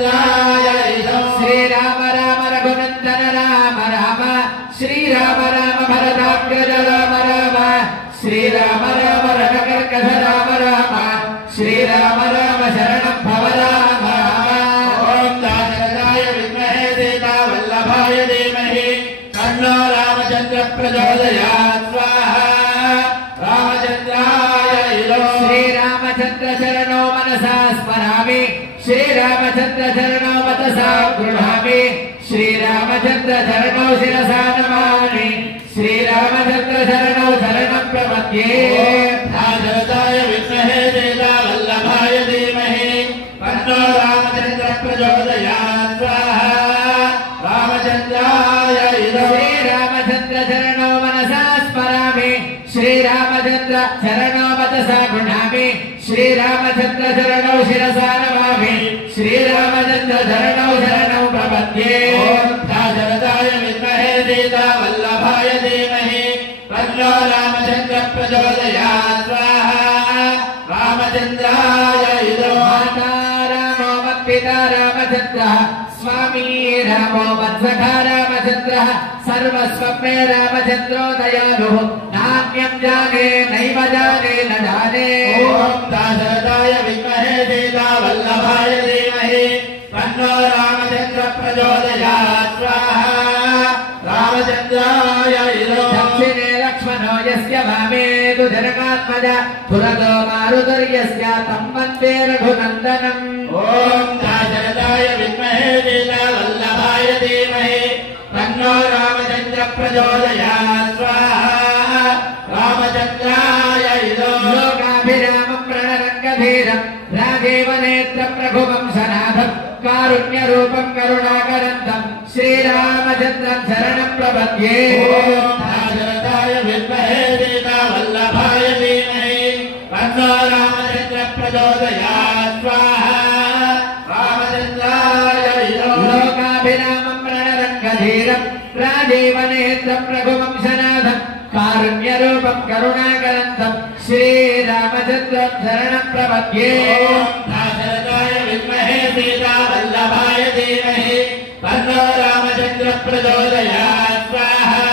रामचन्द्राय इदं श्रीराम राम रघुनन्दन राम राम श्रीराम राम भरताग्रज राम राम श्रीराम राम रणकर्कश राम राम श्रीराम राम शरणं भव राम ॐ दाशरथाय विद्महे सीतावल्लभाय धीमहि तन्नो रामचन्द्रः प्रचोदयात् स्वाहा रामचन्द्राय इदं श्रीरामचन्द्र चरणो मनसा स्मरामि श्रीरामचन्द्र चरणो मनसा गृह्णामि श्रीरामचन्द्र चरणो शिरसा नमामि श्रीरामचन्द्र चरणो शरणं प्रपद्ये दाशरथाय विद्महे सीतावल्लभाय धीमहि तन्नो रामचन्द्रः प्रचोदयात् स्वाहा रामचन्द्राय इदं श्रीरामचन्द्र चरणो मनसा स्मरामि श्रीरामचन्द्र चरणो मनसा गृह्णामि श्रीरामचन्द्र चरणो शिरसा नमामि श्रीरामचन्द्र चरणो शरणं प्रपद्ये दाशरथाय विद्महे सीतावल्लभाय धीमहि तन्नो रामचन्द्रः प्रचोदयात् स्वाहा रामचन्द्राय इदं माता रामो मत्पिता रामचन्द्रः स्वामी रामो मत्सखा रामचन्द्रः सर्वस्वमे रामचन्द्रो दयालुः नान्यं जाने नैव जाने न जाने ॐ दाशरथाय विद्महे सीतावल्लभाय धीमहि तन्नो रामचन्द्रः प्रचोदयात् स्वाहा रामचन्द्राय इदं दक्षिणे लक्ष्मणो यस्य वामे तु जनकात्मज पुरतो मारुतर्यस्य तं वन्दे रघुनन्दनम् ॐ दाशरथाय विद्महे सीतावल्लभाय धीमहि तन्नो रामचन्द्रः प्रचोदयात् स्वाहा रामचन्द्राय इदं लोकाभिरामं प्रणरङ्गधीरं राजीवनेत्रं रघुवंशनाथं कारुण्यरूपं करुणाकरन्दं श्रीरामचन्द्रं शरणं प्रपद्ये दाशरथाय विद्महे सीतावल्लभाय धीमहि तन्नो रामचन्द्रः प्रचोदयात् स्वाहा रामचन्द्राय इदं लोकाभिरामं प्रणरङ्गधीरं राजीवनेत्रं रघुवंशनाथं कारुण्यरूपं करुणाकरन्दं श्रीरामचन्द्रं शरणं प्रपद्ये दाशरथाय विद्महे सीतावल्लभाय धीमहि तन्नो रामचन्द्रः प्रचोदयात् स्वाहा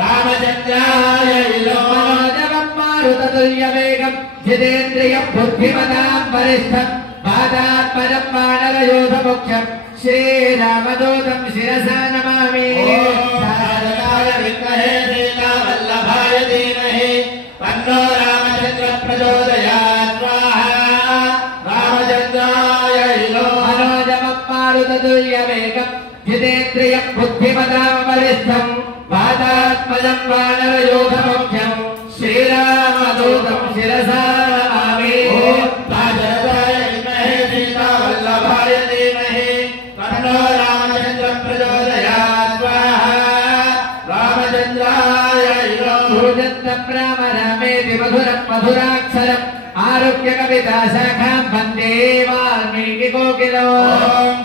रामचन्द्राय इदं मनोजवं मारुततुल्यवेगं जितेन्द्रियं बुद्धिमतां वरिष्ठं पादात्मजं वानरयोधमुख्यं श्रीरामदूतं शिरसा नमामि दाशरथाय विद्महे सीतावल्लभाय धीमहि तन्नो रामचन्द्रः प्रचोदयात् स्वाहा रामचन्द्राय इदं मनोजवं मारुततुल्यवेगं जितेन्द्रियं बुद्धिमतां वरिष्ठं पादात्मजं वानरयोधमुख्यं श्रीरामदूतं शिरसा नमामि दाशरथाय विद्महे सीतावल्लभाय धीमहि तन्नो रामचन्द्रः प्रचोदयात् स्वाहा रामचन्द्राय इदं भूजन्तं राम रामेति मधुरं मधुराक्षरम् आरुह्य कविता शाखां वन्दे वाल्मीकिकोकिलो ॐ